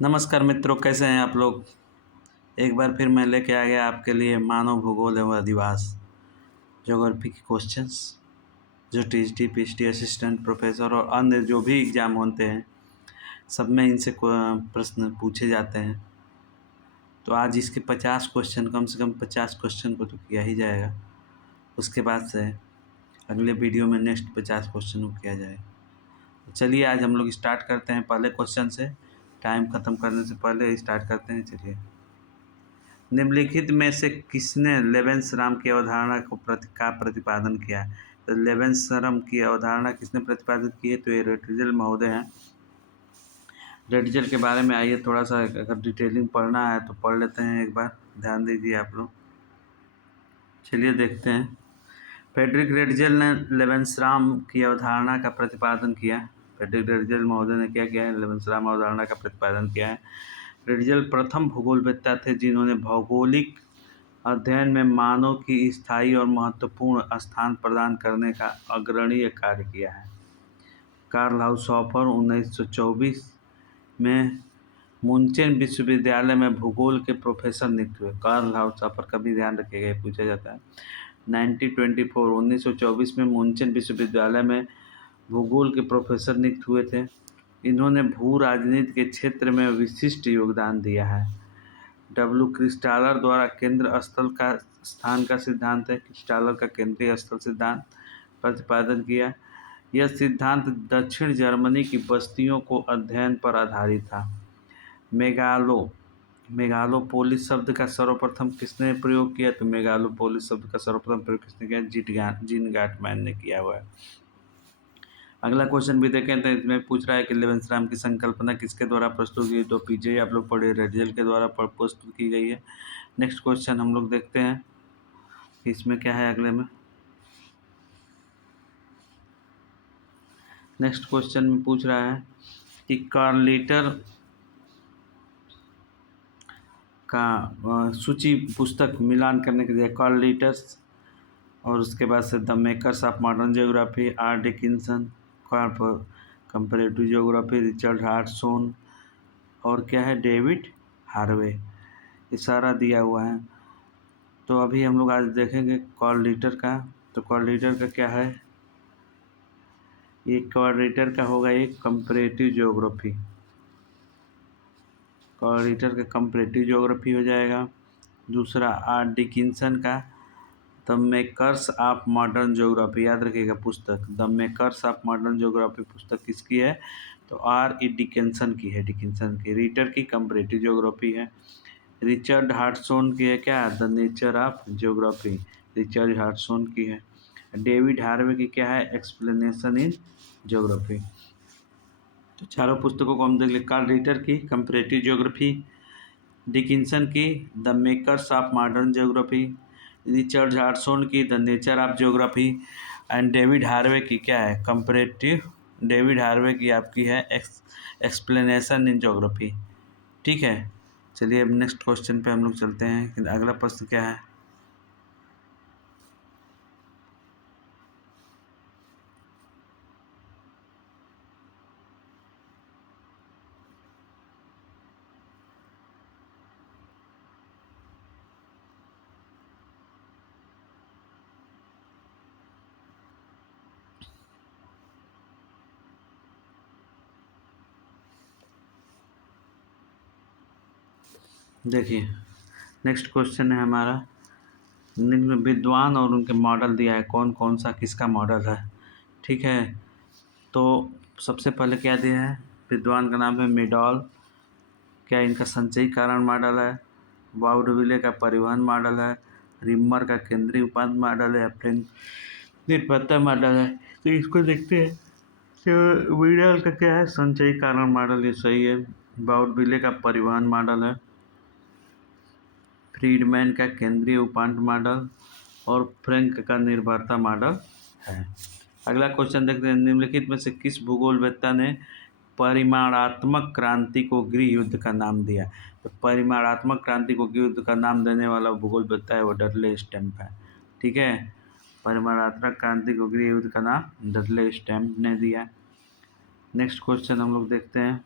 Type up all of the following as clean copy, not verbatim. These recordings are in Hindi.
नमस्कार मित्रों, कैसे हैं आप लोग। एक बार फिर मैं लेके आ गया आपके लिए मानव भूगोल एवं अधिवास ज्योग्राफी के क्वेश्चंस, जो टीएचडी पीएचडी असिस्टेंट प्रोफेसर और अन्य जो भी एग्ज़ाम होते हैं सब में इनसे प्रश्न पूछे जाते हैं। तो आज इसके 50 क्वेश्चन, कम से कम 50 क्वेश्चन को तो किया ही जाएगा। उसके बाद से अगले वीडियो में नेक्स्ट 50 क्वेश्चन को किया जाएगा। तो चलिए आज हम लोग स्टार्ट करते हैं पहले क्वेश्चन से। टाइम ख़त्म करने से पहले स्टार्ट करते हैं। चलिए, निम्नलिखित में से किसने लेवेंसराम की अवधारणा को प्रतिपादन किया है? तो लेवेंसरम की अवधारणा किसने प्रतिपादित की है? तो ये रेटजल महोदय हैं। रेटजल के बारे में आइए थोड़ा सा अगर डिटेलिंग पढ़ना है तो पढ़ लेते हैं, एक बार ध्यान दीजिए आप लोग। चलिए देखते हैं। फ्रेडरिक रेटजल ने लेवेंसराम की अवधारणा का प्रतिपादन किया। फ्रेडरिक रेटजल महोदय ने क्या किया है? लेवेंसराम अवधारणा का प्रतिपादन किया है। रेटजल प्रथम भूगोलवेत्ता थे जिन्होंने भौगोलिक अध्ययन में मानव की स्थायी और महत्वपूर्ण स्थान प्रदान करने का अग्रणीय कार्य किया है। कार्ल हाउसहॉफर 1924 में मुंचेन विश्वविद्यालय में भूगोल के प्रोफेसर नियुक्त हुए। कार्ल हाउसहॉफर का भी ध्यान रखिएगा, पूछा जाता है। 1924 में मुंचेन विश्वविद्यालय में भूगोल के प्रोफेसर नियुक्त हुए थे। इन्होंने भू राजनीति के क्षेत्र में विशिष्ट योगदान दिया है। डब्ल्यू क्रिस्टालर द्वारा केंद्र स्थल का स्थान का सिद्धांत है। क्रिस्टालर का केंद्रीय स्थल सिद्धांत प्रतिपादन किया। यह सिद्धांत दक्षिण जर्मनी की बस्तियों को अध्ययन पर आधारित था। मेगालोपोलिस शब्द का सर्वप्रथम किसने प्रयोग किया? तो मेगालोपोलिस शब्द का सर्वप्रथम प्रयोग किसने किया? जीन गाटमैन ने किया हुआ है। अगला क्वेश्चन भी देखें तो इसमें पूछ रहा है कि लेवेंसराम की संकल्पना किसके द्वारा प्रस्तुत की? तो पीछे आप लोग पढ़े, रेटजल के द्वारा प्रस्तुत की गई है। नेक्स्ट क्वेश्चन हम लोग देखते हैं कि इसमें क्या है। अगले में नेक्स्ट क्वेश्चन में पूछ रहा है कि कार्लीटर का सूची पुस्तक मिलान करने के लिए कार्लीटर्स और उसके बाद से the makers of modern geography, R Dickinson, comparative geography, Richard Hartshorne और क्या है, डेविड हार्वे, ये सारा दिया हुआ है। तो अभी हम लोग आज देखेंगे कार्लीटर का। तो कार्लीटर का क्या है? ये कार्लीटर का होगा एक कंपैरेटिव ज्योग्राफी। कार्लीटर का कंपैरेटिव ज्योग्राफी हो जाएगा। दूसरा आर डिकिंसन का the makers of modern geography, याद रखिएगा पुस्तक। The makers of modern geography पुस्तक किसकी है? तो आर ई डिकिंसन की है, डिकिंसन की। रीटर की कंपैरेटिव ज्योग्राफी है। रिचर्ड हार्टसोन की है क्या? The nature of geography, Richard Hartshorne की है। डेविड हार्वे की क्या है? Explanation in geography. तो चारों पुस्तकों को हम देख लें। कार्ल रीटर की कंपैरेटिव ज्योग्राफी, डिकिंसन की the makers of modern geography, Richard Hartshorne की the nature of geography and David Harvey की क्या है? कंपैरेटिव। डेविड हार्वे की आपकी है एक्सप्लेनेशन इन ज्योग्राफी। ठीक है, चलिए अब नेक्स्ट क्वेश्चन पे हम लोग चलते हैं कि अगला प्रश्न क्या है। देखिए नेक्स्ट क्वेश्चन है हमारा, निम्न विद्वान और उनके मॉडल दिया है, कौन कौन सा किसका मॉडल है। ठीक है, तो सबसे पहले क्या दिया है? विद्वान का नाम है मेडॉल, क्या इनका संचयी कारण मॉडल है। बाउडविले का परिवहन मॉडल है। रिमर का केंद्रीय उपांत मॉडल है। फ्रेंक निर्भरता मॉडल है। तो इसको देखते हैं। तो मेडॉल का क्या है? संचयी कारण मॉडल, ये सही है। बाउडविले का परिवहन मॉडल है। फ्रीडमैन का केंद्रीय उपांत मॉडल और फ्रैंक का निर्भरता मॉडल है। अगला क्वेश्चन देखते हैं, निम्नलिखित में से किस भूगोलवेत्ता ने परिमाणात्मक क्रांति को गृह युद्ध का नाम दिया? तो परिमाणात्मक क्रांति को गृह युद्ध का नाम देने वाला भूगोलवेत्ता है वो डडले स्टैम्प है। ठीक है, परिमाणात्मक क्रांति को गृह युद्ध का नाम डडले स्टैम्प ने दिया। नेक्स्ट क्वेश्चन हम लोग देखते हैं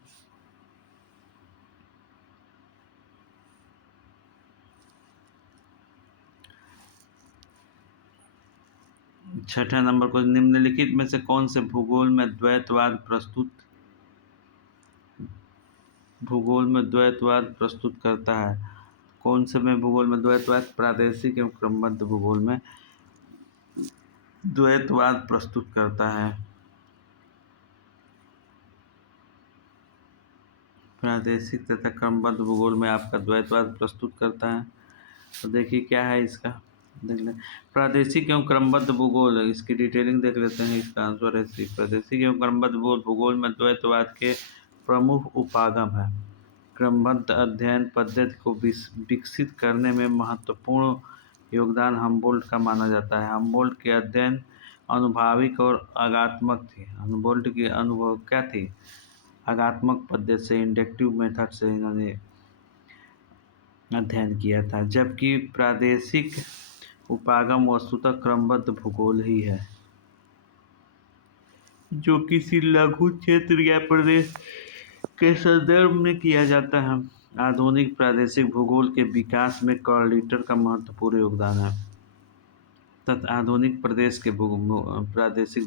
छठा नंबर को, निम्नलिखित में से कौन से भूगोल में द्वैतवाद प्रस्तुत करता है? कौन से में भूगोल में द्वैतवाद? प्रादेशिक एवं क्रमबद्ध भूगोल में द्वैतवाद प्रस्तुत करता है। प्रादेशिक तथा क्रमबद्ध भूगोल में आपका द्वैतवाद प्रस्तुत करता है। तो देखिए क्या है इसका, देख लें। प्रादेशिक एवं क्रमबद्ध भूगोल, इसकी डिटेलिंग देख लेते हैं। इसका आंसर है सी। प्रादेशिक एवं क्रमबद्ध भूगोल में द्वैतवाद के प्रमुख उपागम है। क्रमबद्ध अध्ययन पद्धति को विकसित करने में महत्वपूर्ण योगदान हम्बोल्ट का माना जाता है। हम्बोल्ट के अध्ययन अनुभवात्मक और आगात्मक थी। हम्बोल्ट की अनुभव क्या थी? आगात्मक पद्धति से, इंडक्टिव मेथड से इन्होंने अध्ययन किया था। जबकि प्रादेशिक उपागम वस्तुतः क्रमबद्ध भूगोल ही है, जो किसी लघु क्षेत्र या प्रदेश के संदर्भ में किया जाता है। आधुनिक प्रादेशिक भूगोल के विकास में कार्ल का महत्वपूर्ण योगदान है। तथा आधुनिक प्रादेशिक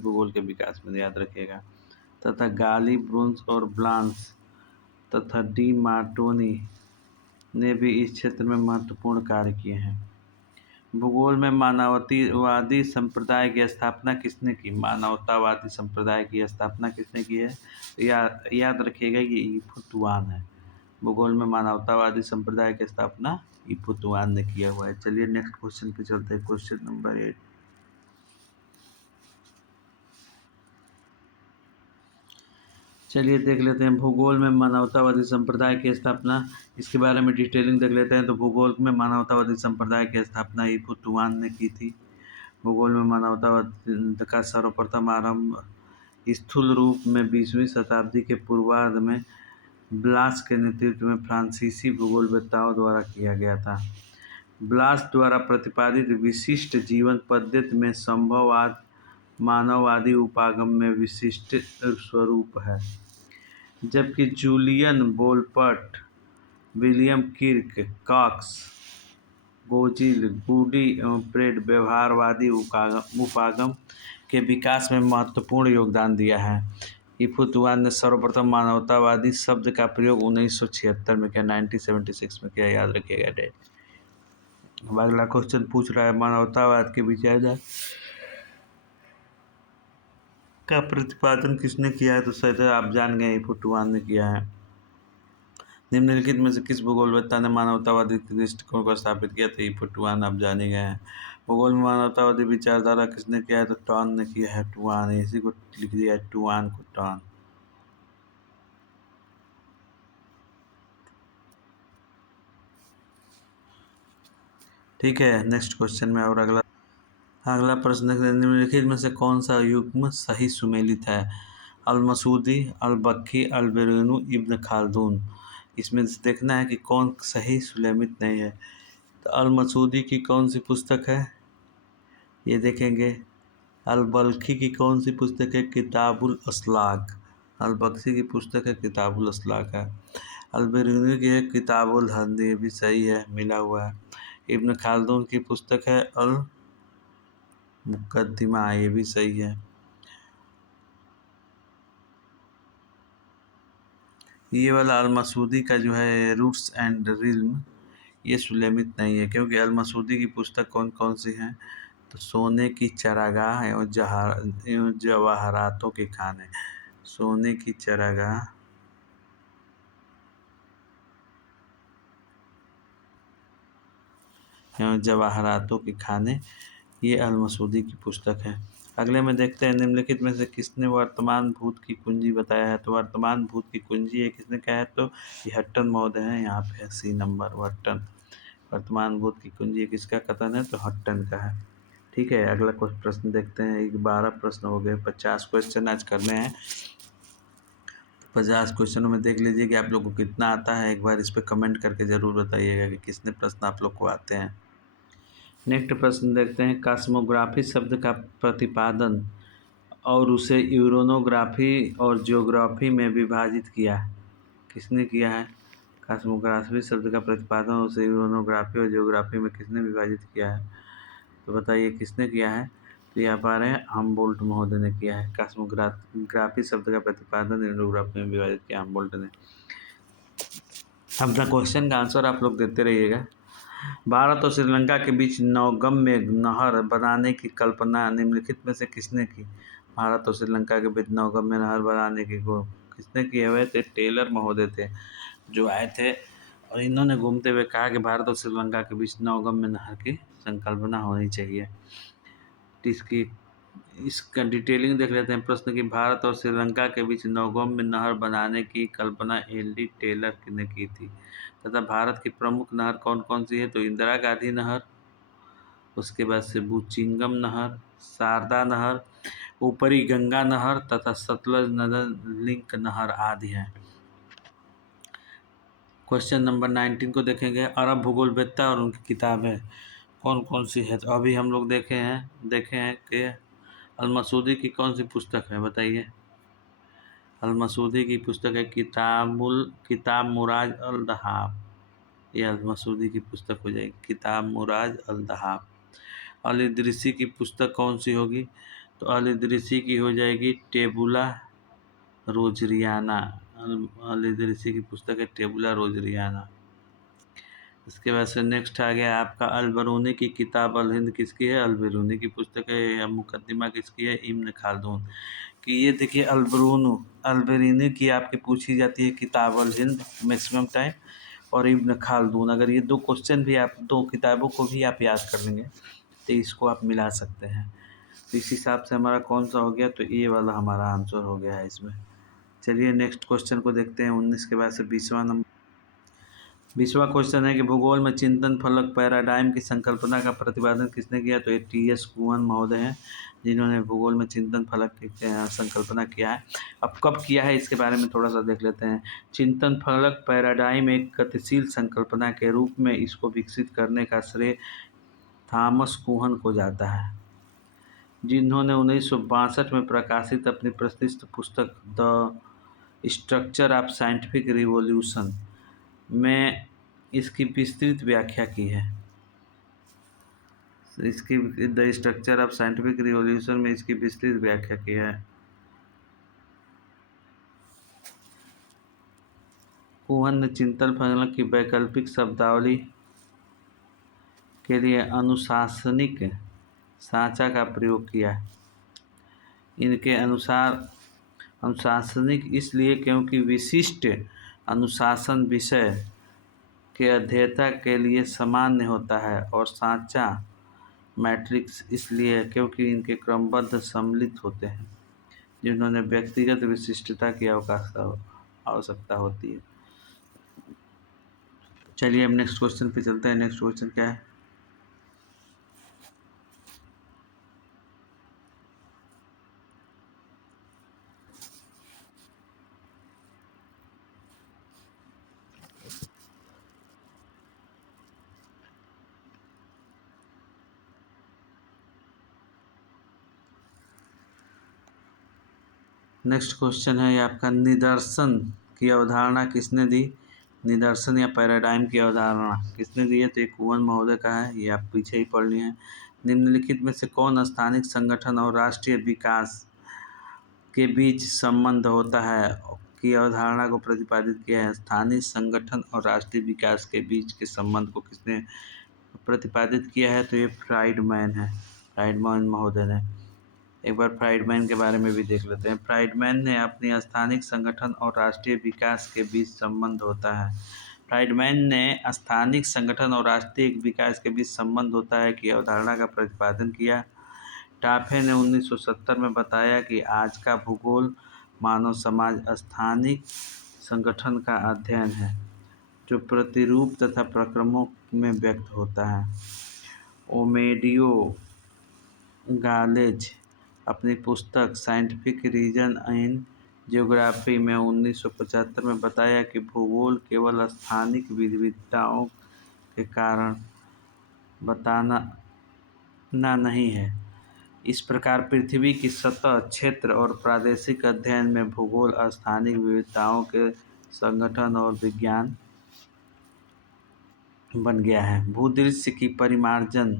भूगोल के विकास में, याद रखिएगा। तथा गाली, ब्रुन्स और ब्लांस तथा डी मार्टोनी ने भी इस क्षेत्र में महत्वपूर्ण कार्य किए हैं। भूगोल में मानवतावादी संप्रदाय की स्थापना किसने की? मानवतावादी संप्रदाय की स्थापना किसने की है? याद रखिएगा ये ईपू तुआन है। भूगोल में मानवतावादी संप्रदाय की स्थापना ईपू तुआन ने किया हुआ है। चलिए नेक्स्ट क्वेश्चन पे चलते हैं। Question number 8। चलिए देख लेते हैं भूगोल में मानवतावादी संप्रदाय की स्थापना, इसके बारे में डिटेलिंग देख लेते हैं। तो भूगोल में मानवतावादी संप्रदाय की स्थापना ईपू तुआन ने की थी। भूगोल में मानवतावाद का सर्वप्रथम आरंभ स्थूल रूप में 20वीं शताब्दी के पूर्वार्ध में ब्लास के नेतृत्व में फ्रांसीसी भूगोलवेत्ताओं द्वारा किया गया था। ब्लास द्वारा प्रतिपादित विशिष्ट जीवन पद्धति में संभववाद मानववादी उपागम में विशिष्ट स्वरूप है। जबकि जूलियन वोल्पर्ट, विलियम किर्क, कॉक्स, गोजिल, गुडी एवं प्रेड व्यवहारवादी उपागम के विकास में महत्वपूर्ण योगदान दिया है। ईपू तुआन ने सर्वप्रथम मानवतावादी शब्द का प्रयोग 1976 में किया, 1976 में किया, याद रखिएगा डेट। अब अगला क्वेश्चन पूछ रहा है मानवतावाद के विचारधारा का प्रतिपादन किसने किया है? तो शायद आप जान गए, ईपू तुआन ने किया है। निम्नलिखित में से किस भूगोलवेत्ता ने मानवतावादी दृष्टिकोण को स्थापित किया? तो ईपू तुआन आप जाने गए हैं। भूगोल में मानवतावादी विचारधारा किसने किया है? तो टॉन ने किया है। टुआन, इसी को लिख दिया है, टुआन को टॉन। ठीक है, नेक्स्ट क्वेश्चन में और अगला प्रश्न निम्नलिखित में से कौन सा युग्म सही सुमेलित है? अल-मसूदी, अल-बख्शी, अल-बिरूनी, इब्न खाल्दून। इसमें से देखना है कि कौन सही सुमेलित नहीं है। तो अल-मसूदी की कौन सी पुस्तक है? ये देखेंगे। अल-बख्शी की कौन सी पुस्तक है? किताबुल असलाक। अल-बख्शी की पुस्तक है किताबुल असलाक है। अल-बिरूनी की है किताबुल हद, ये भी सही है, मिला हुआ है। इब्न खाल्दून की पुस्तक है अल मुकद्दिमा, ये भी सही है। ये वाला अल-मसूदी का जो है रूट्स एंड रिल्म, ये सुलेमित नहीं है, क्योंकि अल-मसूदी की पुस्तक कौन कौन सी हैं? तो सोने की चरागाह एवं जवाहरातों के खाने। सोने की चरागाह एवं जवाहरातों के खाने, ये अल-मसूदी की पुस्तक है। अगले में देखते हैं निम्नलिखित में से किसने वर्तमान भूत की कुंजी बताया है? तो वर्तमान भूत की कुंजी ये किसने कहा है? तो ये हट्टन महोदय हैं, यहाँ पे है सी नंबर, हट्टन। वर्तमान भूत की कुंजी किसका कथन है? तो हट्टन का है। ठीक है, अगला कुछ प्रश्न देखते हैं। 12 प्रश्न हो गए, 50 क्वेश्चन आज करने हैं। 50 क्वेश्चनों में देख लीजिए कि आप लोग को कितना आता है। एक बार इस पर कमेंट करके ज़रूर बताइएगा कि कितने प्रश्न आप लोग को आते हैं। नेक्स्ट प्रश्न देखते हैं। कॉस्मोग्राफी शब्द का प्रतिपादन और उसे यूरोनोग्राफी और जियोग्राफी में विभाजित किया, किसने किया है? कॉस्मोग्राफी शब्द का प्रतिपादन और उसे यूरोनोग्राफी और जियोग्राफी में किसने विभाजित किया है? तो बताइए किसने किया है? तो यहाँ पा रहे हैं हमबोल्ट महोदय ने किया है। कॉस्मोग्राफी शब्द का प्रतिपादन एंडोग्राफी में विभाजित किया हमबोल्ट ने। अब द क्वेश्चन का आंसर आप लोग देते रहिएगा। भारत और श्रीलंका के बीच नौगम्य नहर बनाने की कल्पना निम्नलिखित में से किसने की? भारत और श्रीलंका के बीच नौगम्य नहर बनाने की को किसने किए हुए थे? टेलर महोदय थे जो आए थे, और इन्होंने घूमते हुए कहा कि भारत और श्रीलंका के बीच नौगम्य नहर की संकल्पना होनी चाहिए। इसका डिटेलिंग देख लेते हैं। प्रश्न कि भारत और श्रीलंका के बीच नौगम्य नहर बनाने की कल्पना एल.डी. टेलर ने की थी तथा भारत की प्रमुख नहर कौन कौन सी है? तो इंदिरा गांधी नहर, उसके बाद से बुचिंगम नहर, शारदा नहर, ऊपरी गंगा नहर तथा सतलज नदर लिंक नहर आदि हैं। क्वेश्चन नंबर 19 को देखेंगे। अरब भूगोलवेत्ता और उनकी किताबें कौन कौन सी है? तो अभी हम लोग देखे हैं कि अल-मसूदी की कौन सी पुस्तक है बताइए? अल-मसूदी की पुस्तक है किताब मुराज अल दहाब। ये अल-मसूदी की पुस्तक हो जाएगी, किताब मुराज अल दहाब। अल इदरिसी की पुस्तक कौन सी होगी? तो अल इदरिसी की हो जाएगी टेबुला रोजरियाना। अल इदरिसी की पुस्तक है टेबुला रोजरियाना। इसके बाद से नेक्स्ट आ गया आपका अल-बरूनी की किताब अल हिंद किसकी है? अल-बरूनी की पुस्तक है। या मुकदमा किसकी है? इब्न खालदून कि ये देखिए अल-बरूनी की आपकी पूछी जाती है किताब अल हिंद मैक्सिमम टाइम, और इब्न खालदून। अगर ये दो क्वेश्चन भी आप दो किताबों को भी आप याद कर लेंगे तो इसको आप मिला सकते हैं। तो इस हिसाब से हमारा कौन सा हो गया? तो ये वाला हमारा आंसर हो गया है इसमें। चलिए नेक्स्ट क्वेश्चन को देखते हैं। 19 के बाद से 20वां क्वेश्चन है कि भूगोल में चिंतन फलक पैराडाइम की संकल्पना का प्रतिपादन किसने किया? तो ये टी.एस. कुवन महोदय हैं जिन्होंने भूगोल में चिंतन फलक की संकल्पना किया है। अब कब किया है इसके बारे में थोड़ा सा देख लेते हैं। चिंतन फलक पैराडाइम एक गतिशील संकल्पना के रूप में इसको विकसित करने का श्रेय थॉमस कुहन को जाता है, जिन्होंने 1962 में प्रकाशित अपनी प्रतिष्ठित पुस्तक the structure of scientific revolution में इसकी विस्तृत व्याख्या की है। इसकी the structure of scientific revolution में इसकी विस्तृत व्याख्या की है। कुहन ने चिंतन फलक की वैकल्पिक शब्दावली के लिए अनुशासनिक साँचा का प्रयोग किया। इनके अनुसार अनुशासनिक इसलिए क्योंकि विशिष्ट अनुशासन विषय के अध्येता के लिए सामान्य होता है, और साँचा मैट्रिक्स इसलिए क्योंकि इनके क्रमबद्ध सम्मिलित होते हैं जिन्होंने व्यक्तिगत विशिष्टता की आवश्यकता होती है। चलिए अब नेक्स्ट क्वेश्चन पे चलते हैं। नेक्स्ट क्वेश्चन क्या है? नेक्स्ट क्वेश्चन है ये आपका निदर्शन की अवधारणा किसने दी? निदर्शन या पैराडाइम की अवधारणा किसने दी है? तो ये कुवन महोदय का है, ये आप पीछे ही पढ़ लिए हैं। निम्नलिखित में से कौन स्थानिक संगठन और राष्ट्रीय विकास के बीच संबंध होता है की अवधारणा को प्रतिपादित किया है? स्थानीय संगठन और राष्ट्रीय विकास के बीच के संबंध को किसने प्रतिपादित किया है? तो ये फ्राइडमैन है, फ्राइडमैन महोदय ने। एक बार फ्राइडमैन के बारे में भी देख लेते हैं। फ्राइडमैन ने अपनी स्थानिक संगठन और राष्ट्रीय विकास के बीच संबंध होता है। फ्राइडमैन ने स्थानिक संगठन और राष्ट्रीय विकास के बीच संबंध होता है कि अवधारणा का प्रतिपादन किया। टाफे ने 1970 में बताया कि आज का भूगोल मानव समाज स्थानिक संगठन का अध्ययन है जो प्रतिरूप तथा प्रक्रमों में व्यक्त होता है। ओमेडियो गालेज अपनी पुस्तक साइंटिफिक रीजन इन ज्योग्राफी में 1975 में बताया कि भूगोल केवल स्थानिक विविधताओं के कारण बताना नहीं है। इस प्रकार पृथ्वी की सतह, क्षेत्र और प्रादेशिक अध्ययन में भूगोल स्थानिक विविधताओं के संगठन और विज्ञान बन गया है। भूदृश्य की परिमार्जन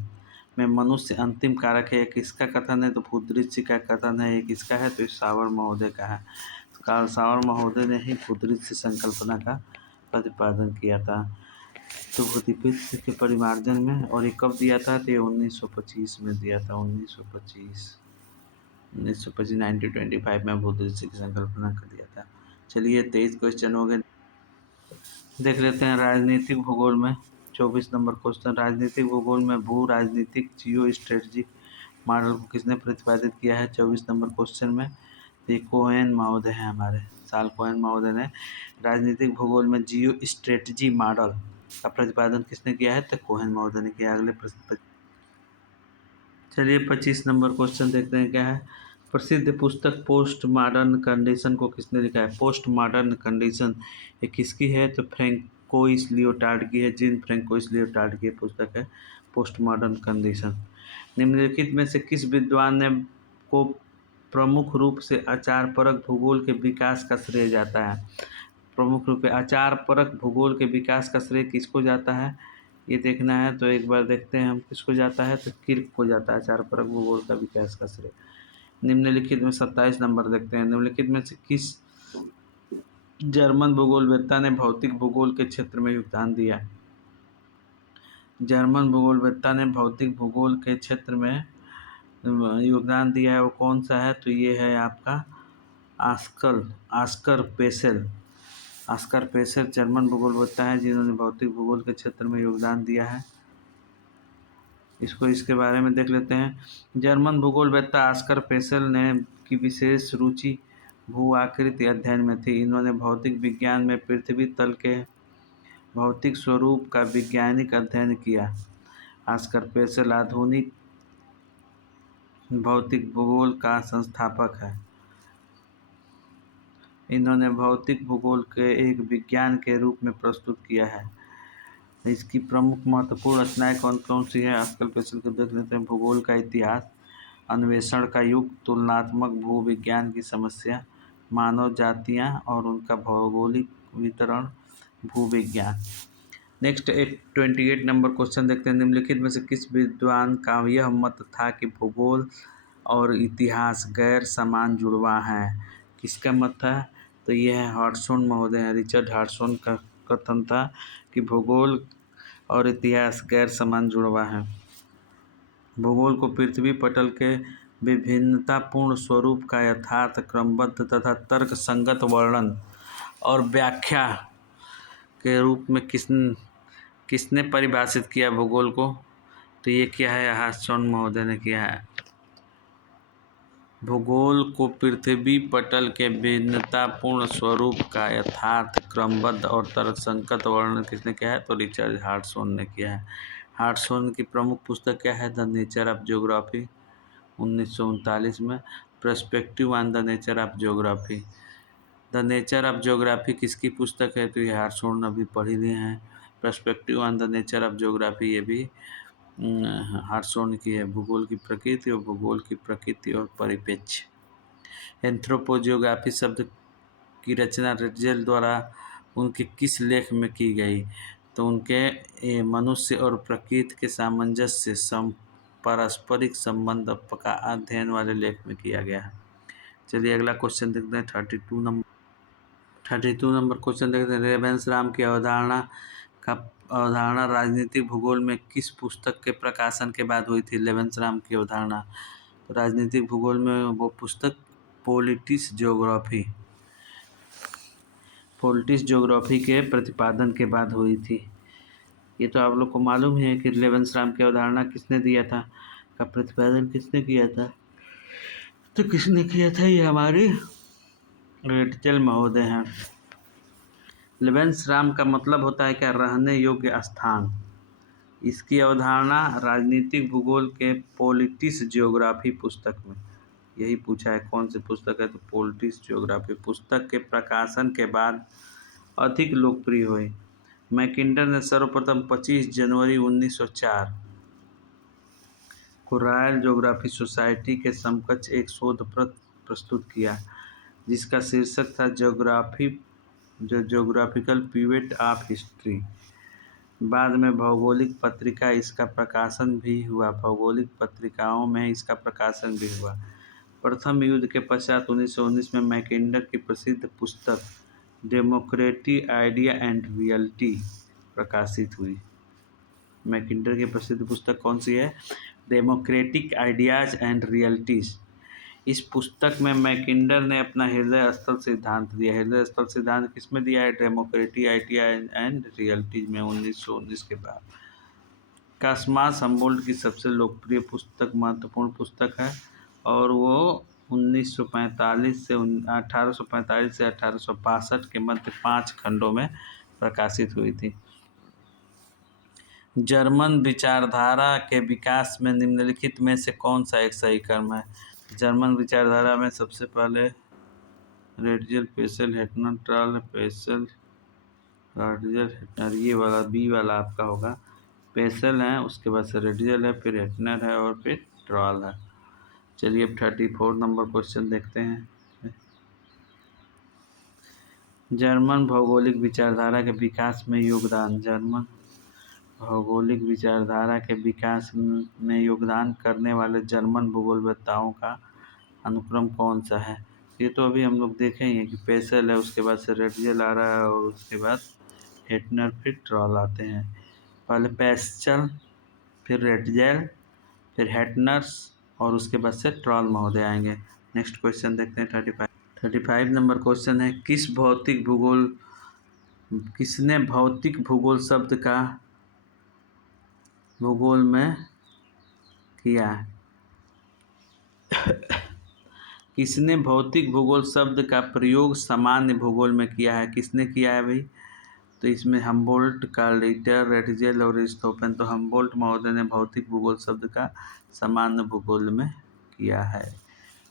में मनुष्य अंतिम कारक है, ये किसका कथन है? तो भूदृश्य का कथन है। ये किसका है? तो सावर महोदय का है। तो कार्ल सावर महोदय ने ही भूदृश्य संकल्पना का प्रतिपादन किया था तो भूदृश्य के परिमार्जन में। और ये कब दिया था? तो ये 1925 में दिया था। 1925 1925 में भूदृश्य की संकल्पना कर दिया था। चलिए 23 क्वेश्चन हो गए। देख लेते हैं राजनीतिक भूगोल में 24 नंबर क्वेश्चन। राजनीतिक भूगोल में भू राजनीतिक जियो स्ट्रेटजी मॉडल को किसने प्रतिपादित किया है? 24 नंबर क्वेश्चन में ये कोहेन महोदय हैं हमारे। साल कोहेन महोदय ने राजनीतिक भूगोल में जियो स्ट्रेटजी मॉडल का प्रतिपादन किसने किया है? तो कोहेन महोदय ने किया। अगले प्रश्न चलिए 25 नंबर क्वेश्चन देखते हैं क्या है। प्रसिद्ध पुस्तक पोस्ट मॉडर्न कंडीशन को किसने लिखा है? पोस्ट मॉडर्न कंडीशन ये किसकी है? तो फ्रैंकोइस लियोटार्ड की है। जीन फ्रैंकोइस लियोटार्ड की पुस्तक है पोस्ट मॉडर्न कंडीशन। निम्नलिखित में से किस विद्वान ने को प्रमुख रूप से आचार परक भूगोल के विकास का श्रेय जाता है? प्रमुख रूप से आचार परक भूगोल के विकास का श्रेय किसको जाता है? ये देखना है तो एक बार देखते हैं हम किसको जाता है। तो किर्क को जाता है आचार परक भूगोल का विकास का श्रेय। निम्नलिखित में 27 नंबर देखते हैं। निम्नलिखित में से किस जर्मन भूगोलवेत्ता ने भौतिक भूगोल के क्षेत्र में योगदान दिया? जर्मन भूगोलवेत्ता ने भौतिक भूगोल के क्षेत्र में योगदान दिया है, वो कौन सा है? तो ये है आपका आस्कर पेसेल। आस्कर पेसेल जर्मन भूगोलवेत्ता है जिन्होंने भौतिक भूगोल के क्षेत्र में योगदान दिया है। इसके बारे में देख लेते हैं। जर्मन भूगोलवेत्ता आस्कर पेसेल ने की विशेष रुचि भू आकृति अध्ययन में थी। इन्होंने भौतिक विज्ञान में पृथ्वी तल के भौतिक स्वरूप का वैज्ञानिक अध्ययन किया। आस्कर पेसेल आधुनिक भौतिक भूगोल का संस्थापक है। इन्होंने भौतिक भूगोल के एक विज्ञान के रूप में प्रस्तुत किया है। इसकी प्रमुख महत्वपूर्ण रचनाएं कौन कौन सी हैं? आस्कर पेसेल को देख लेते हैं। भूगोल का इतिहास, अन्वेषण का युग, तुलनात्मक भूविज्ञान की समस्या, मानव जातियां और उनका भौगोलिक वितरण, भूविज्ञान। नेक्स्ट 28 नंबर क्वेश्चन देखते हैं। निम्नलिखित में से किस विद्वान का यह मत था कि भूगोल और इतिहास गैर समान जुड़वा हैं? किसका मत था? तो यह है हार्टसोन महोदय हैं। रिचर्ड हार्टसोन का कथन था कि भूगोल और इतिहास गैर समान जुड़वा है। भूगोल को पृथ्वी पटल के विभिन्नतापूर्ण स्वरूप का यथार्थ क्रमबद्ध तथा तर्क संगत वर्णन और व्याख्या के रूप में किसने परिभाषित किया भूगोल को? तो ये क्या है? हार्टसोन महोदय ने किया है। भूगोल को पृथ्वी पटल के भिन्नतापूर्ण स्वरूप का यथार्थ क्रमबद्ध और तर्कसंगत वर्णन किसने किया है? तो रिचर्ड हार्टसोन ने किया है। हार्टसोन की प्रमुख पुस्तक क्या है? द नेचर ऑफ ज्योग्राफी 1939 में। Perspective on the nature of geography. The nature of geography किसकी पुस्तक है? तो ये हार्टसोन अभी पढ़ ही लिए हैं। Perspective on the nature of geography ये भी हार्टसोन की है। भूगोल की प्रकृति और भूगोल की प्रकृति और परिप्रेक्ष्य। एंथ्रोपोजियोग्राफी शब्द की रचना रिट्जेल द्वारा उनके किस लेख में की गई? तो उनके मनुष्य और प्रकृति के सामंजस्य पारस्परिक संबंध का अध्ययन वाले लेख में किया गया है। चलिए अगला क्वेश्चन देखते हैं। 32 नंबर क्वेश्चन देखते हैं। लेवेंसराम की अवधारणा राजनीतिक भूगोल में किस पुस्तक के प्रकाशन के बाद हुई थी? लेवेंसराम की अवधारणा राजनीतिक भूगोल में वो पुस्तक पॉलिटिक्स ज्योग्राफी के प्रतिपादन के बाद हुई थी। ये तो आप लोग को मालूम है कि लेवेंसराम की अवधारणा किसने दिया था, का प्रतिपादन किसने किया था? तो किसने किया था? ये हमारे रिट्जेल महोदय हैं। लेवेंसराम का मतलब होता है क्या? रहने योग्य स्थान। इसकी अवधारणा राजनीतिक भूगोल के पॉलिटिक्स ज्योग्राफी पुस्तक में यही पूछा है। कौन सी पुस्तक है? तो पॉलिटिक्स ज्योग्राफी पुस्तक के प्रकाशन के बाद अधिक लोकप्रिय हुई। मैकिंटर ने सर्वप्रथम 25 जनवरी 1904 को रॉयल ज्योग्राफी सोसाइटी के समकक्ष एक शोध प्रस्तुत किया जिसका शीर्षक था ज्योग्राफिकल पिवट ऑफ हिस्ट्री। बाद में भौगोलिक पत्रिका इसका प्रकाशन भी हुआ, भौगोलिक पत्रिकाओं में इसका प्रकाशन भी हुआ। प्रथम युद्ध के पश्चात 1919 में मैकिन्डर की प्रसिद्ध पुस्तक डेमोक्रेटिक आइडिया एंड रियलिटी प्रकाशित हुई। मैकिन्डर की प्रसिद्ध पुस्तक कौन सी है? Democratic ideas and realities. इस पुस्तक में मैकिन्डर ने अपना हृदय स्थल सिद्धांत दिया। हृदय स्थल सिद्धांत किसमें दिया है? डेमोक्रेटिक आइडिया एंड रियलिटीज में 1919 के बाद। कास्मास हम्बोल्ट की सबसे लोकप्रिय पुस्तक, महत्वपूर्ण पुस्तक है और वो 1845 से 1862 के मध्य 5 खंडों में प्रकाशित हुई थी। जर्मन विचारधारा के विकास में निम्नलिखित में से कौन सा एक सही क्रम है? जर्मन विचारधारा में सबसे पहले Ratzel, Peschel, Hettner, Troll, Peschel, Ratzel, Hettner, ये वाला बी वाला आपका होगा। पेसल है, उसके बाद से रेडियल है, फिर हेटनर है और फिर ट्रॉल है। चलिए अब 34 नंबर क्वेश्चन देखते हैं। जर्मन भौगोलिक विचारधारा के विकास में योगदान। जर्मन भौगोलिक विचारधारा के विकास में योगदान करने वाले जर्मन भूगोलवेत्ताओं का अनुक्रम कौन सा है? ये तो अभी हम लोग देखेंगे कि पेसल है, उसके बाद से रेडियल आ रहा है और उसके बाद हेटनर, फिर ट्रॉल आते हैं। पहले पेस्चल, फिर रेडियल, फिर हेटनर्स और उसके बाद से ट्रॉल महोदय आएंगे। नेक्स्ट क्वेश्चन देखते हैं 35 नंबर क्वेश्चन है, किसने भौतिक भूगोल शब्द का भूगोल में किया है? किसने भौतिक भूगोल शब्द का प्रयोग सामान्य भूगोल में किया है? किसने किया है भाई? तो इसमें हम्बोल्ट, कार्ल रिटर, रेटजेल और रिchthofen। तो हम्बोल्ट महोदय ने भौतिक भूगोल शब्द का सामान्य भूगोल में किया है।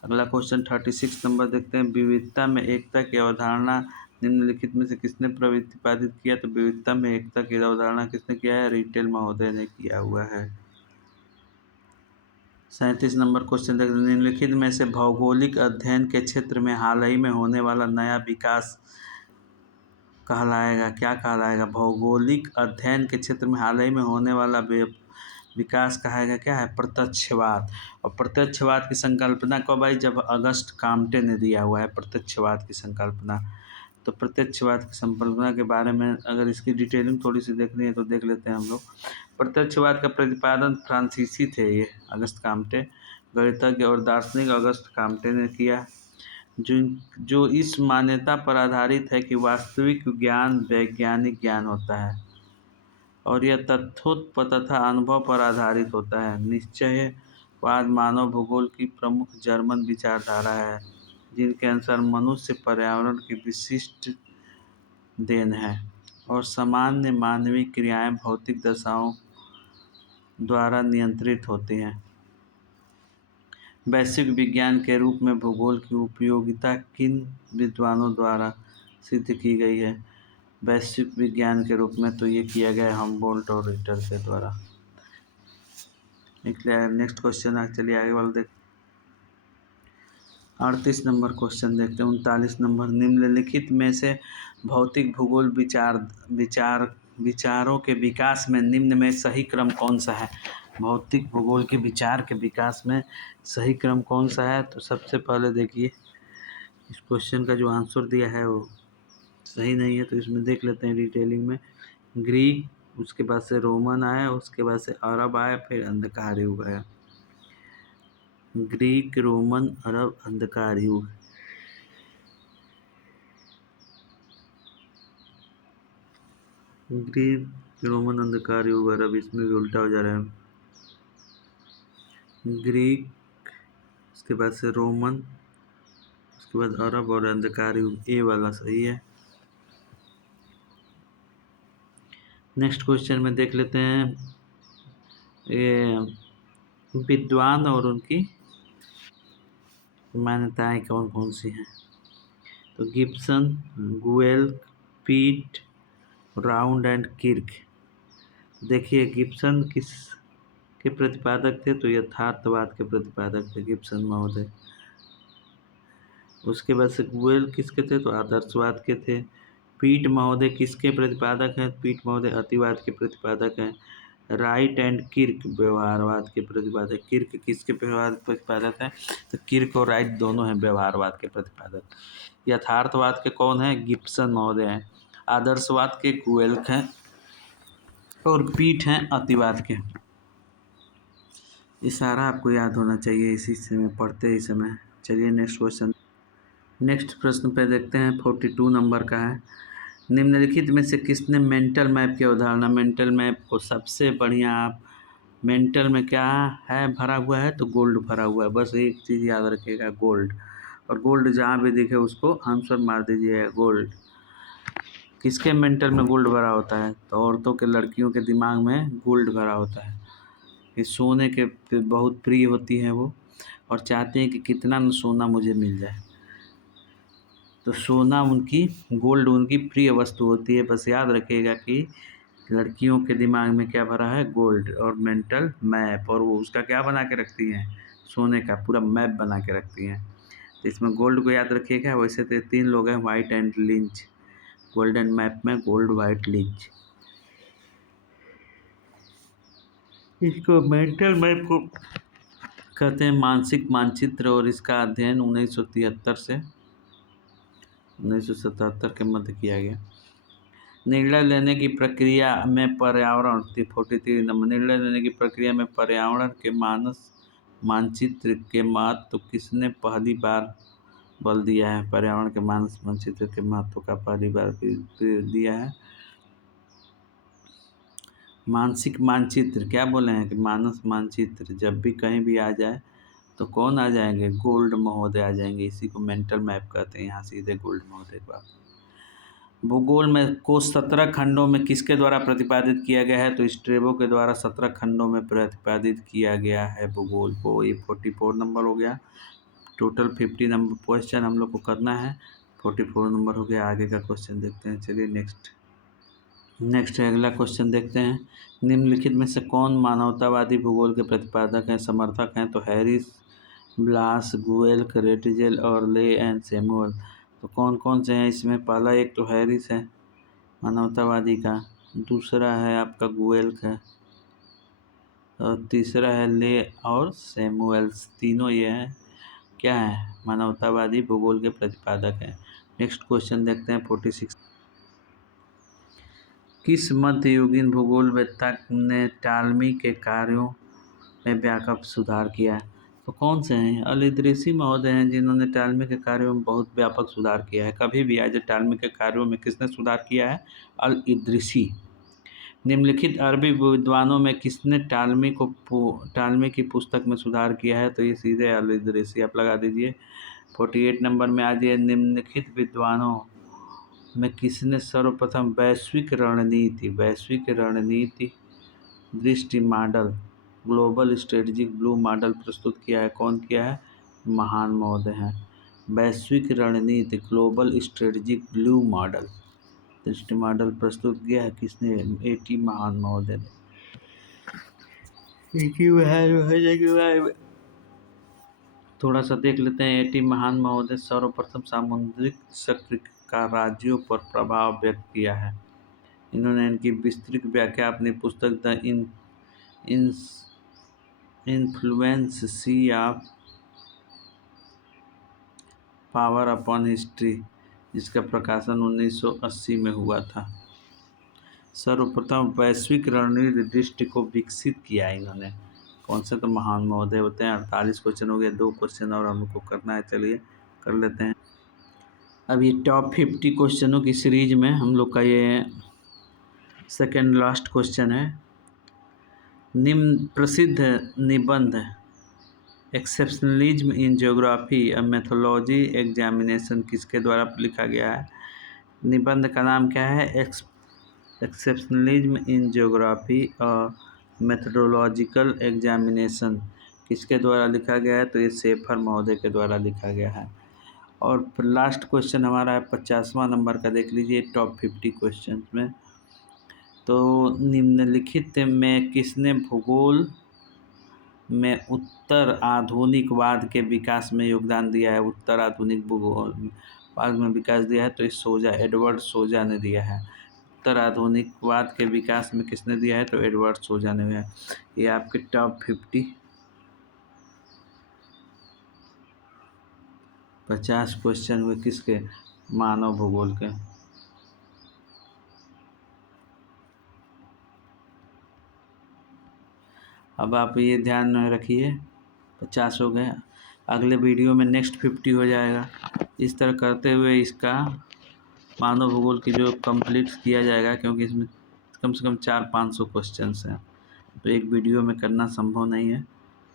अगला क्वेश्चन 36 नंबर देखते हैं, विविधता में एकता की अवधारणा निम्नलिखित में से किसने प्रतिपादित किया? तो विविधता में एकता की अवधारणा किसने किया है? रिटेल महोदय ने किया हुआ है। 37 नंबर क्वेश्चन देखते हैं, निम्नलिखित में से भौगोलिक अध्ययन के क्षेत्र में हाल ही में होने वाला नया विकास कहलाएगा? क्या कहलाएगा? भौगोलिक अध्ययन के क्षेत्र में हाल ही में होने वाला विकास कहेगा क्या है? प्रत्यक्षवाद। और प्रत्यक्षवाद की संकल्पना कब आई? जब अगस्त काम्टे ने दिया हुआ है प्रत्यक्षवाद की संकल्पना। तो प्रत्यक्षवाद की संकल्पना के बारे में अगर इसकी डिटेलिंग थोड़ी सी देखनी है तो देख लेते हैं हम लोग। प्रत्यक्षवाद का प्रतिपादन फ्रांसीसी थे, ये अगस्त काम्टे, गणितज्ञ और दार्शनिक अगस्त काम्टे ने किया, जो इस मान्यता पर आधारित है कि वास्तविक ज्ञान वैज्ञानिक ज्ञान होता है और यह तथ्यों तथा अनुभव पर आधारित होता है। निश्चयवाद मानव भूगोल की प्रमुख जर्मन विचारधारा है, जिनके अनुसार मनुष्य पर्यावरण की विशिष्ट देन है और सामान्य मानवीय क्रियाएं भौतिक दशाओं द्वारा नियंत्रित होती हैं। वैश्विक विज्ञान के रूप में भूगोल की उपयोगिता किन विद्वानों द्वारा सिद्ध की गई है? वैश्विक विज्ञान के रूप में तो ये किया गया हम्बोल्ट और रिटर के द्वारा। नेक्स्ट क्वेश्चन चलिए आगे वाला देख। 38 नंबर क्वेश्चन देखते हैं। 39 नंबर, निम्नलिखित में से भौतिक भूगोल विचारों के विकास में निम्न में सही क्रम कौन सा है? भौतिक भूगोल के विचार के विकास में सही क्रम कौन सा है? तो सबसे पहले देखिए, इस क्वेश्चन का जो आंसर दिया है वो सही नहीं है, तो इसमें देख लेते हैं डिटेलिंग में। ग्रीक, उसके बाद से रोमन आया, उसके बाद से अरब आया, फिर अंधकार युग आया। ग्रीक, रोमन, अरब, अंधकार युग। ग्रीक, रोमन, अंधकार युग, अरब, इसमें भी उल्टा हो जा रहा है। ग्रीक, उसके बाद से रोमन, उसके बाद अरब और अंधकार युग, ए वाला सही है। नेक्स्ट क्वेश्चन में देख लेते हैं, ये विद्वान और उनकी मान्यताएं कौन कौन सी हैं? तो गिब्सन, गुएल, पीट, राउंड एंड किर्क। देखिए गिब्सन किस के प्रतिपादक थे? तो यथार्थवाद के प्रतिपादक थे गिब्सन महोदय। उसके बाद से गुएल किसके थे? तो आदर्शवाद के थे। पीट महोदय किसके प्रतिपादक हैं? पीट महोदय अतिवाद के प्रतिपादक हैं। राइट एंड किर्क व्यवहारवाद के प्रतिपादक। किर्क किसके प्रतिपादक हैं? तो किर्क और राइट दोनों हैं व्यवहारवाद के प्रतिपादक। यथार्थवाद के कौन है? गिब्सन महोदय हैं। आदर्शवाद के गुएल्क हैं और पीट हैं अतिवाद के। ये सारा आपको याद होना चाहिए इसी समय पढ़ते ही समय। चलिए नेक्स्ट क्वेश्चन। नेक्स्ट प्रश्न पे देखते हैं 42 नंबर का है। निम्नलिखित में से किसने मेंटल मैप की अवधारणा? मेंटल मैप को सबसे बढ़िया आप मेंटल में क्या है भरा हुआ है? तो गोल्ड भरा हुआ है। बस एक चीज़ याद रखिएगा, गोल्ड। और गोल्ड जहाँ भी दिखे उसको आंसर मार दीजिए गोल्ड। किसके मेंटल में गोल्ड भरा होता है? तो औरतों के, लड़कियों के दिमाग में गोल्ड भरा होता है। कि सोने के बहुत प्रिय होती हैं वो, और चाहते हैं कि कितना न सोना मुझे मिल जाए। तो सोना उनकी, गोल्ड उनकी प्रिय वस्तु होती है। बस याद रखिएगा कि लड़कियों के दिमाग में क्या भरा है? गोल्ड और मेंटल मैप, और वो उसका क्या बना के रखती हैं? सोने का पूरा मैप बना के रखती हैं। तो इसमें गोल्ड को याद रखिएगा। वैसे तो 3 लोग हैं, white and lynch. Golden map में गोल्ड, वाइट, लिंच। इसको मेंटल मैप को कहते हैं मानसिक मानचित्र, और इसका अध्ययन 1973 से 1977 के मध्य किया गया। निर्णय लेने की प्रक्रिया में पर्यावरण, 43 नंबर। निर्णय लेने की प्रक्रिया में पर्यावरण के मानस मानचित्र के महत्व तो किसने पहली बार बल दिया है? पर्यावरण के मानस मानचित्र के महत्व का पहली बार दिया है मानसिक मानचित्र। क्या बोले हैं कि मानस मानचित्र जब भी कहीं भी आ जाए तो कौन आ जाएंगे? गोल्ड महोदय आ जाएंगे। इसी को मेंटल मैप कहते हैं। यहाँ सीधे गोल्ड महोदय को। भूगोल में को 17 खंडों में किसके द्वारा प्रतिपादित किया गया है? तो स्ट्रेबो के द्वारा 17 खंडों में प्रतिपादित किया गया है भूगोल को। ये 44 नंबर हो गया। टोटल 50 नंबर क्वेश्चन हम लोग को करना है। 44 नंबर हो गया। आगे का क्वेश्चन देखते हैं। चलिए नेक्स्ट अगला क्वेश्चन देखते हैं। निम्नलिखित में से कौन मानवतावादी भूगोल के प्रतिपादक हैं, समर्थक हैं? तो हैरिस, ब्लास, गुएल्क, रेटजेल और ले एंड सैमुअल। तो कौन कौन से हैं इसमें? पहला एक तो हैरिस है मानवतावादी का, दूसरा है आपका गुएल्क है, और तीसरा है ले और सैमुअल्स। तीनों ये हैं क्या है? मानवतावादी भूगोल के प्रतिपादक हैं। नेक्स्ट क्वेश्चन देखते हैं 46। किस मध्ययुगीन भूगोलवेत्ता ने टालमी के कार्यों में व्यापक सुधार किया है? तो कौन से हैं? अल इदरीसी महोदय हैं, जिन्होंने टालमी के कार्यों में बहुत व्यापक सुधार किया है। कभी भी आज टालमी के कार्यों में किसने सुधार किया है? अल इदरीसी। निम्नलिखित अरबी विद्वानों में किसने टालमी की पुस्तक में सुधार किया है? तो ये सीधे अल इदरीसी। आप लगा दीजिए। 48 नंबर में आ जाइए। निम्नलिखित विद्वानों में किसने सर्वप्रथम वैश्विक रणनीति दृष्टि model, global strategic blue model प्रस्तुत किया है? कौन किया है? महान महोदय हैं। वैश्विक रणनीति ग्लोबल स्ट्रेटजिक ब्लू मॉडल दृष्टि मॉडल प्रस्तुत किया है किसने? एटी महान महोदय ने। थोड़ा सा देख लेते हैं। एटी महान महोदय सर्वप्रथम सामुद्रिक शक्ति का राज्यों पर प्रभाव व्यक्त किया है। इन्होंने इनकी विस्तृत व्याख्या अपनी पुस्तक the influence sea of power upon history, जिसका प्रकाशन 1980 में हुआ था। सर्वप्रथम वैश्विक रणनीति दृष्टि को विकसित किया इन्होंने। कौन से? तो महान महोदय होते हैं। 48 क्वेश्चन हो गए। 2 क्वेश्चन और हमको करना है। चलिए कर लेते हैं। अब ये टॉप 50 क्वेश्चनों की सीरीज में हम लोग का ये सेकेंड लास्ट क्वेश्चन है। निम्न प्रसिद्ध निबंध exceptionalism in geography a methodology examination किसके द्वारा लिखा गया है? निबंध का नाम क्या है? Exceptionalism in geography a methodological examination किसके द्वारा लिखा गया है? तो ये शेफर महोदय के द्वारा लिखा गया है। और लास्ट क्वेश्चन हमारा है 50वां नंबर का। देख लीजिए टॉप 50 क्वेश्चन में। तो निम्नलिखित में किसने भूगोल में उत्तर आधुनिकवाद के विकास में योगदान दिया है? उत्तर आधुनिक भूगोल बाद में विकास दिया है तो इस सोजा एडवर्ड सोजा ने दिया है। उत्तर आधुनिकवाद के विकास में किसने दिया है तो एडवर्ड सोजा ने दिया है। ये आपके टॉप 50 क्वेश्चन हुए किसके, मानव भूगोल के। अब आप ये ध्यान में रखिए 50 हो गए, अगले वीडियो में नेक्स्ट 50 हो जाएगा। इस तरह करते हुए इसका मानव भूगोल की जो कंप्लीट किया जाएगा, क्योंकि इसमें कम से कम 400-500 क्वेश्चंस हैं, तो एक वीडियो में करना संभव नहीं है,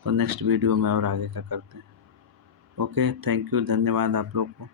तो नेक्स्ट वीडियो में और आगे का करते हैं। ओके, थैंक यू, धन्यवाद आप लोग को।